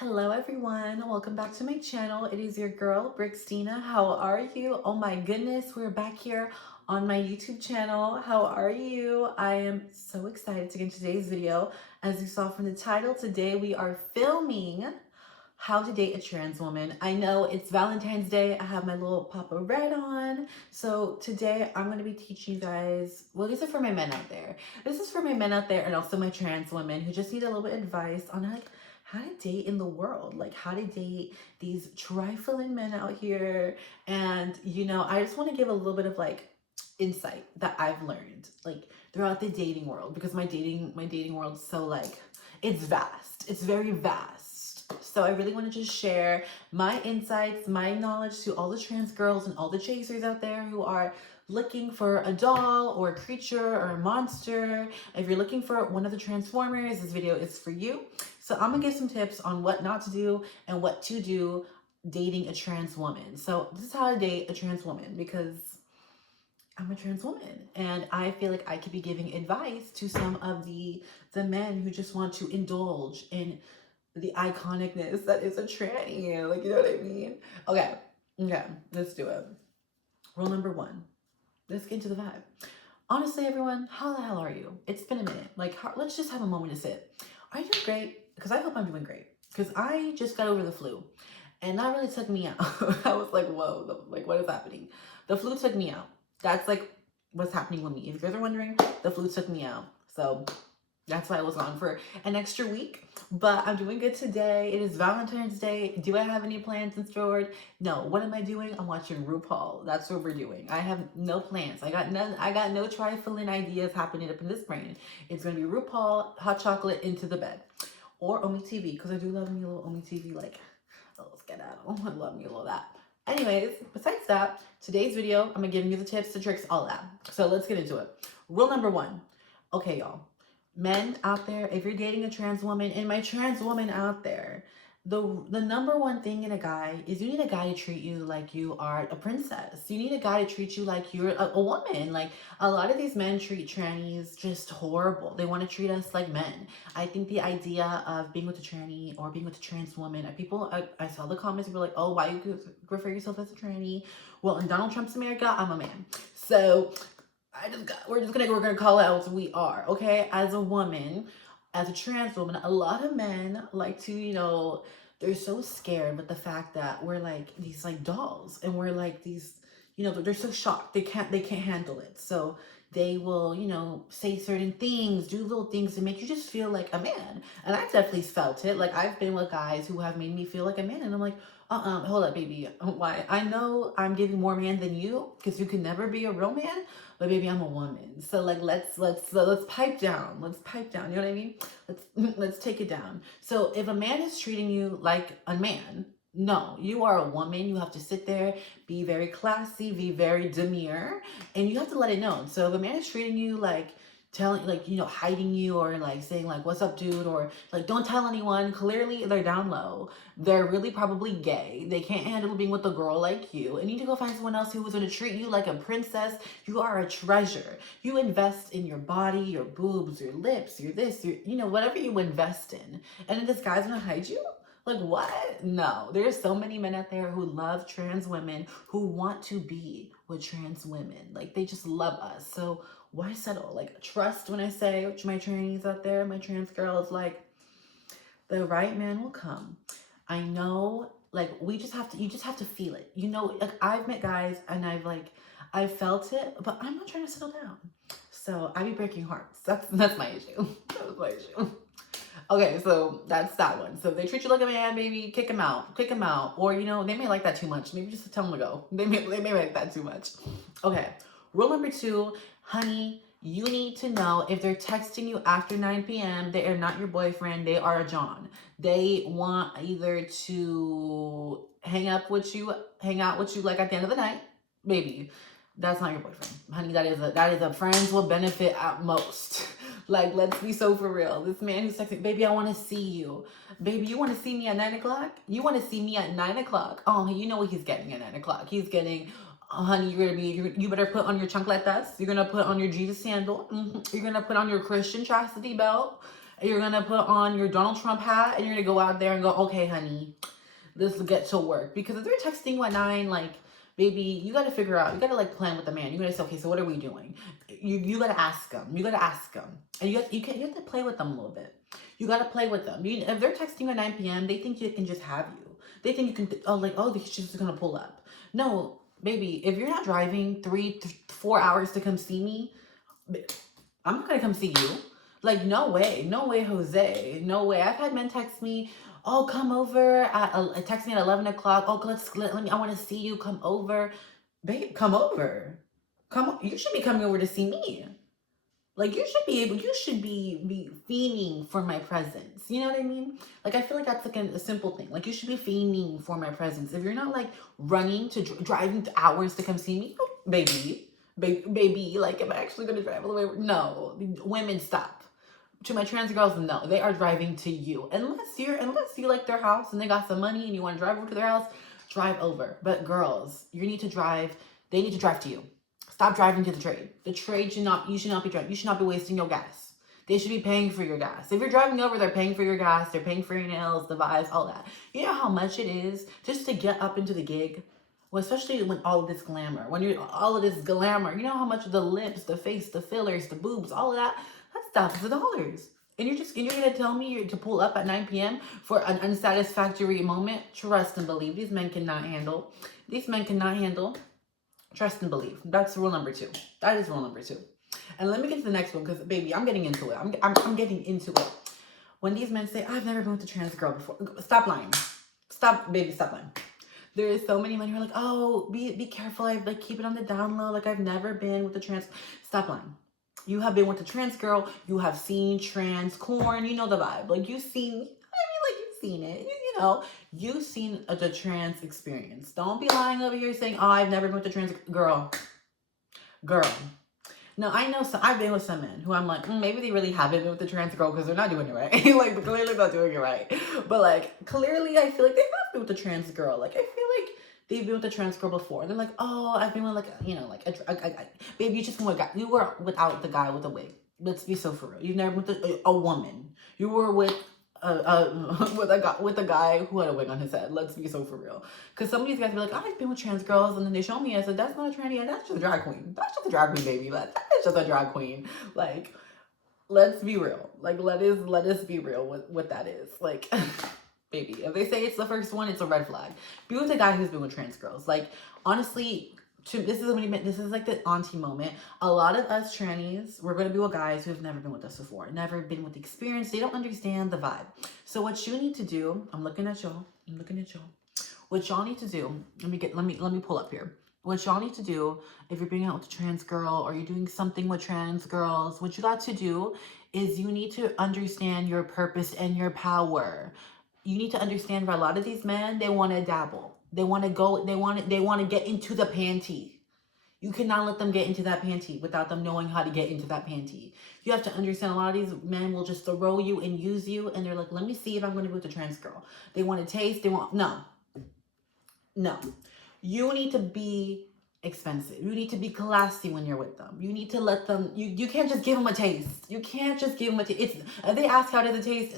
Hello everyone, welcome back to my channel. It is your girl Brixtina. How are you? Oh my goodness, we're back here on my YouTube channel. How are you? I am so excited to get into today's video. As you saw from the title, today we are filming how to date a trans woman. I know it's Valentine's Day. I have my little Papa Red on. So today I'm going to be teaching you guys, well, this is for my men out there. This is for my men out there and also my trans women who just need a little bit of advice on how to date in the world, like how to date these trifling men out here. And I just want to give a little bit of insight that I've learned like throughout the dating world, because my dating world is so it's vast. It's very vast. So I really want to just share my insights, my knowledge to all the trans girls and all the chasers out there who are looking for a doll or a creature or a monster. If you're looking for one of the Transformers, this video is for you. So I'm gonna give some tips on what not to do and what to do dating a trans woman. So this is how to date a trans woman, because I'm a trans woman and I feel like I could be giving advice to some of the men who just want to indulge in the iconicness that is a tranny. Like, you know what I mean? Okay, let's do it. Rule number one. Let's get into the vibe. Honestly, everyone, how the hell are you? It's been a minute. Let's just have a moment to sit. Are you doing great? Because I hope I'm doing great. Because I just got over the flu. And that really took me out. I was like, whoa, what is happening? The flu took me out. That's what's happening with me. If you guys are wondering, the flu took me out. So that's why I was gone for an extra week. But I'm doing good today. It is Valentine's Day. Do I have any plans in store? No. What am I doing? I'm watching RuPaul. That's what we're doing. I have no plans. I got no trifling ideas happening up in this brain. It's gonna be RuPaul, hot chocolate, into the bed. Or Omi TV, because I do love me a little Omi TV, like a little skedaddle. I love me a little that. Anyways, besides that, today's video, I'm gonna give you the tips, the tricks, all that. So let's get into it. Rule number one. Okay, y'all. Men out there, if you're dating a trans woman, and my trans woman out there, the number one thing in a guy is you need a guy to treat you like you are a princess. You need a guy to treat you like you're a woman. Like, a lot of these men treat trannies just horrible. They want to treat us like men. I think the idea of being with a tranny or being with a trans woman, I saw the comments, people were like, oh, why you refer yourself as a tranny? Well, in Donald Trump's America, I'm a man. So we're gonna call it out as we are, okay? As a woman, as a trans woman, a lot of men like to, they're so scared with the fact that we're like these dolls, and we're like these, they're so shocked. They can't handle it. So they will, say certain things, do little things to make you just feel like a man. And I've definitely felt it. Like, I've been with guys who have made me feel like a man, and I'm like, hold up, baby. Why? I know I'm giving more man than you, because you can never be a real man, but baby, I'm a woman. So let's pipe down. Let's pipe down. You know what I mean? Let's take it down. So if a man is treating you like a man, no, you are a woman. You have to sit there, be very classy, be very demure, and you have to let it know. So if a man is treating you hiding you, or saying what's up, dude, or don't tell anyone, clearly they're down low. They're really probably gay. They can't handle being with a girl like you, and you need to go find someone else who is going to treat you like a princess. You are a treasure. You invest in your body, your boobs, your lips, your this, your whatever you invest in, and then this guy's gonna hide you. Like, what? No. There's so many men out there who love trans women, who want to be with trans women. Like, they just love us. So why settle? Like, trust when I say to my trannies out there, my trans girls, the right man will come. I know, you just have to feel it. I've met guys and I've felt it, but I'm not trying to settle down. So I be breaking hearts. That's my issue. That's my issue. Okay, so that's that one. So if they treat you like a man, baby, kick him out. Kick him out. Or, they may like that too much. Maybe just tell them to go. They may like that too much. Okay. Rule number two, honey, you need to know if they're texting you after 9 p.m., they are not your boyfriend. They are a John. They want either to hang out with you like at the end of the night. Baby, that's not your boyfriend. Honey, that is a friends will benefit at most. Let's be so for real. This man who's texting, baby, I want to see you. Baby, you want to see me at 9 o'clock? You want to see me at 9 o'clock? Oh, you know what he's getting at 9 o'clock. He's getting, honey, you better put on your chancletas. You're going to put on your Jesus sandal. You're going to put on your Christian chastity belt. You're gonna put on your Donald Trump hat and you're gonna go out there and go, okay, honey, let's get to work. Because if they're texting you at 9, like, baby, you gotta figure out, you gotta like plan with the man. You gotta say, okay, so what are we doing? You gotta ask them. You gotta ask them, and you have to play with them a little bit. You gotta play with them. If they're texting you at 9 p.m., they think you can just have you. They think you can. She's just gonna pull up. No, baby, if you're not driving 4 hours to come see me, I'm not gonna come see you. Like, no way, Jose, no way. I've had men text me, oh, come over at text me at 11 o'clock. Oh, let me. I want to see you. Come over, babe. Come over. You should be coming over to see me. Like, you should be fiending for my presence. You know what I mean? Like, I feel like that's like a simple thing. Like, you should be fiending for my presence. If you're not like running to driving hours to come see me, oh, baby, like, am I actually gonna drive all the way? No, women, stop. To my trans girls, no, they are driving to you. Unless you like their house and they got some money and you want to drive over to their house, drive over. But girls, they need to drive to you. Stop driving to the trade. The trade you should not be driving. You should not be wasting your gas. They should be paying for your gas. If you're driving over, they're paying for your gas, they're paying for your nails, the vibes, all that. You know how much it is just to get up into the gig? Well, especially when all of this glamour, you know how much the lips, the face, the fillers, the boobs, all of that thousands of dollars. And you're gonna tell me to pull up at 9 p.m. for an unsatisfactory moment? Trust and believe. These men cannot handle. Trust and believe. That's rule number 2. That is rule number 2. And let me get to the next one, because baby, I'm getting into it. I'm getting into it. When these men say, I've never been with a trans girl before, stop lying. Stop lying. There is so many men who are like, oh, be careful. I like keep it on the down low. Like, I've never been with a trans. Stop lying. You have been with a trans girl. You have seen trans corn. You know the vibe. Like, you've seen it. You've seen the trans experience. Don't be lying over here saying, oh, I've never been with a trans girl. Now, I know I've been with some men who I'm like, maybe they really haven't been with the trans girl because they're not doing it right. Like, clearly not doing it right. But, like, clearly I feel like they have been with the trans girl. Like, I feel like they've been with a trans girl before. They're like, oh, I've been with babe, you just been with a guy. You were without the guy with the wig. Let's be so for real. You've never been with a woman. You were with with a guy who had a wig on his head. Let's be so for real. Because some of these guys be like, oh, I've been with trans girls, and then they show me. I said, that's not a tranny. That's just a drag queen. That's just a drag queen, baby. That is just a drag queen. Like, let's be real. Like, let us be real with what that is. Like. Baby, if they say it's the first one, it's a red flag. Be with a guy who's been with trans girls. Like, honestly, this is like the auntie moment. A lot of us trannies, we're going to be with guys who have never been with us before, never been with the experience. They don't understand the vibe. So what you need to do, I'm looking at y'all. What y'all need to do, let me pull up here. What y'all need to do, if you're being out with a trans girl or you're doing something with trans girls, what you got to do is you need to understand your purpose and your power. You need to understand, for a lot of these men, they want to dabble. They want to get into the panty. You cannot let them get into that panty without them knowing how to get into that panty. You have to understand, a lot of these men will just throw you and use you, and they're like, let me see if I'm going to be with a trans girl. They want to taste, no. You need to be expensive. You need to be classy when you're with them. You need to let them, you can't just give them a taste. You can't just give them a taste. If they ask how does it taste,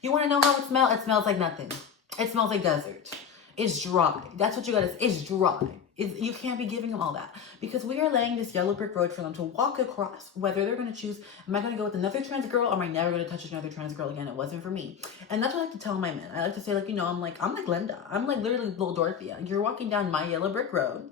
you want to know how it smells? It smells like nothing. It smells like desert. It's dry. That's what you gotta say. It's dry. You can't be giving them all that, because we are laying this yellow brick road for them to walk across, whether they're going to choose, am I going to go with another trans girl, or am I never going to touch another trans girl again? It wasn't for me. And that's what I like to tell my men. I like to say, like, I'm like Linda. I'm like literally little Dorothea. You're walking down my yellow brick road,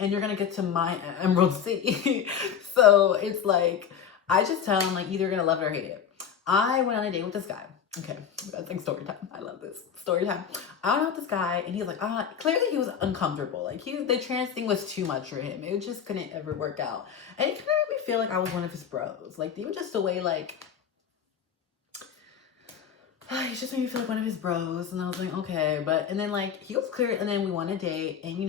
and you're going to get to my Emerald City. So it's like, I just tell them, like, either you're going to love it or hate it. I went on a date with this guy. Okay, that's like story time. I love this. Story time. I went out with this guy, and he's like, clearly he was uncomfortable. Like, the trans thing was too much for him. It just couldn't ever work out. And it kind of made me feel like I was one of his bros. Like, even just the way, like, he just made me feel like one of his bros. And I was like, okay. And then, like, he was clear, and then we went on a date, and, we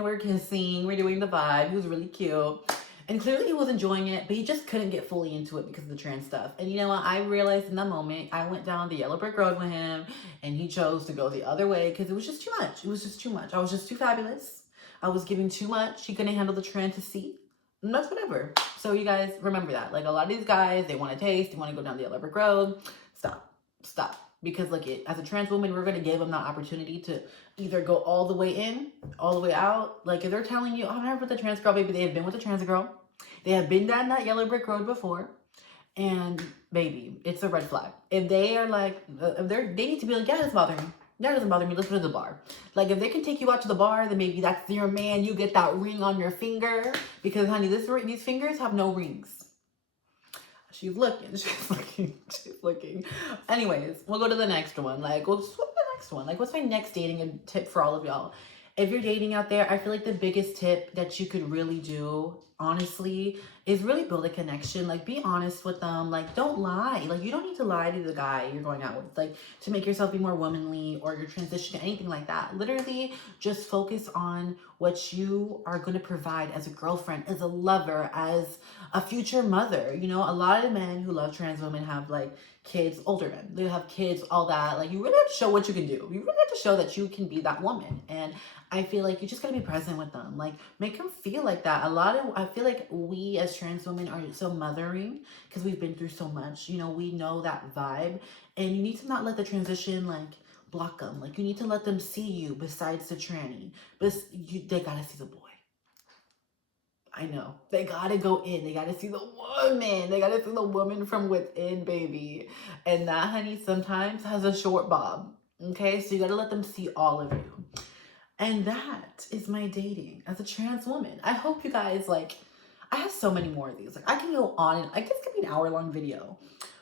were kissing, we're doing the vibe. He was really cute. And clearly he was enjoying it, but he just couldn't get fully into it because of the trans stuff. And you know what? I realized in that moment, I went down the yellow brick road with him, and he chose to go the other way because it was just too much. It was just too much. I was just too fabulous. I was giving too much. He couldn't handle the fantasy. And that's whatever. So you guys remember that. Like a lot of these guys, they want to taste, they want to go down the yellow brick road. Stop. Because look, as a trans woman, we're going to give them that opportunity to either go all the way in, all the way out. Like if they're telling you, I'm never with the trans girl, baby, they have been with the trans girl. They have been down that yellow brick road before. And baby, it's a red flag. If they are like, if they need to be like, yeah, that's bothering me. That doesn't bother me. Let's go to the bar. Like if they can take you out to the bar, then maybe that's your man. You get that ring on your finger because, honey, these fingers have no rings. She's looking. She's looking. Anyways, we'll go to the next one. Like, what's the next one? Like, what's my next dating tip for all of y'all? If you're dating out there, I feel like the biggest tip that you could really do, honestly, is really build a connection. Like, be honest with them. Like, don't lie. Like, you don't need to lie to the guy you're going out with, like, to make yourself be more womanly or your transition to anything like that. Literally, just focus on what you are going to provide as a girlfriend, as a lover, as a future mother. You know, a lot of men who love trans women have, like, kids, older men. They have kids, all that. Like, you really have to show what you can do. You really have to show that you can be that woman. And I feel like you just gotta be present with them. Like, make them feel like that. I feel like we as trans women are so mothering because we've been through so much. You know, we know that vibe. And you need to not let the transition, like, block them. Like, you need to let them see you besides the tranny. But they gotta see the boy. I know. They gotta go in. They gotta see the woman. They gotta see the woman from within, baby. And that, honey, sometimes has a short bob. Okay? So you gotta let them see all of you. And that is my dating as a trans woman. I hope you guys, like, I have so many more of these. Like, I can go on and I guess it could be an hour-long video.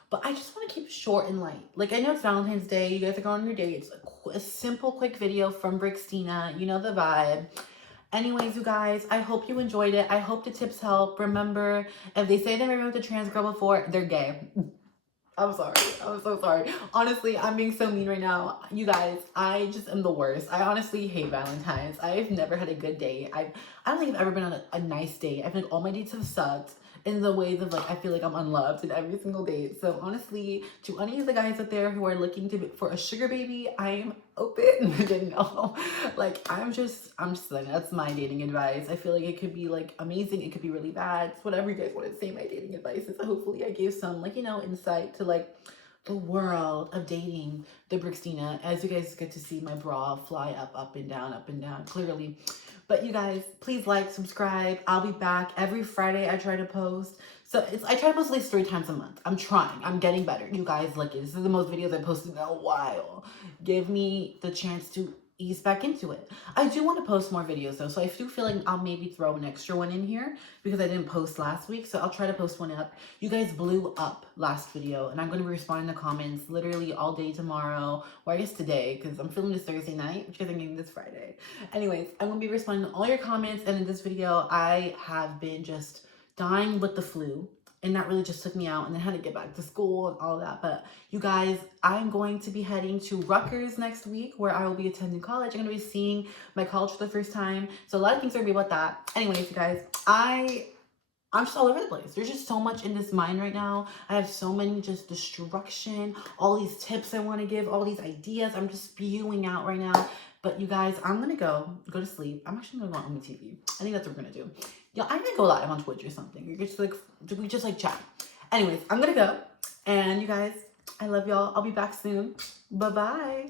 But I just want to keep it short and light. Like, I know it's Valentine's Day. You guys are going on your dates. A simple, quick video from Brixtina. You know the vibe. Anyways, you guys, I hope you enjoyed it. I hope the tips help. Remember, if they say they've never been with a trans girl before, they're gay. I'm sorry. I'm so sorry. Honestly, I'm being so mean right now. You guys, I just am the worst. I honestly hate Valentine's. I've never had a good date. I don't think I've ever been on a nice date. I feel like all my dates have sucked in the ways of, like, I feel like I'm unloved in every single date. So honestly, to any of the guys out there who are looking for a sugar baby, I'm open. No, like, I'm just like, that's my dating advice. I feel like it could be, like, amazing. It could be really bad. It's whatever you guys want to say my dating advice is. Hopefully I gave some, like, you know, insight to, like, the world of dating the Brixtina, as you guys get to see my bra fly up and down, clearly. But you guys, please like, subscribe. I'll be back every Friday. I try to post. So I try to post at least 3 times a month. I'm trying. I'm getting better. You guys, like, this is the most videos I posted in a while. Give me the chance to ease back into it. I do want to post more videos though, so I do feel like I'll maybe throw an extra one in here because I didn't post last week, so I'll try to post one up. You guys blew up last video, and I'm going to be responding to comments literally all day tomorrow, or I guess today, because I'm filming this Thursday night, which I'm getting this Friday. Anyways, I'm going to be responding to all your comments, and in this video, I have been just dying with the flu. And that really just took me out, and then had to get back to school and all that. But you guys, I'm going to be heading to Rutgers next week, where I will be attending college. I'm going to be seeing my college for the first time. So a lot of things are going to be about that. Anyways, you guys, I'm just all over the place. There's just so much in this mind right now. I have so many just destruction, all these tips I want to give, all these ideas. I'm just spewing out right now. But you guys, I'm going to go to sleep. I'm actually going to go on my TV. I think that's what we're going to do. Yeah, I'm gonna go live on Twitch or something. You're just like, we just like chat. Anyways, I'm gonna go. And you guys, I love y'all. I'll be back soon. Bye-bye.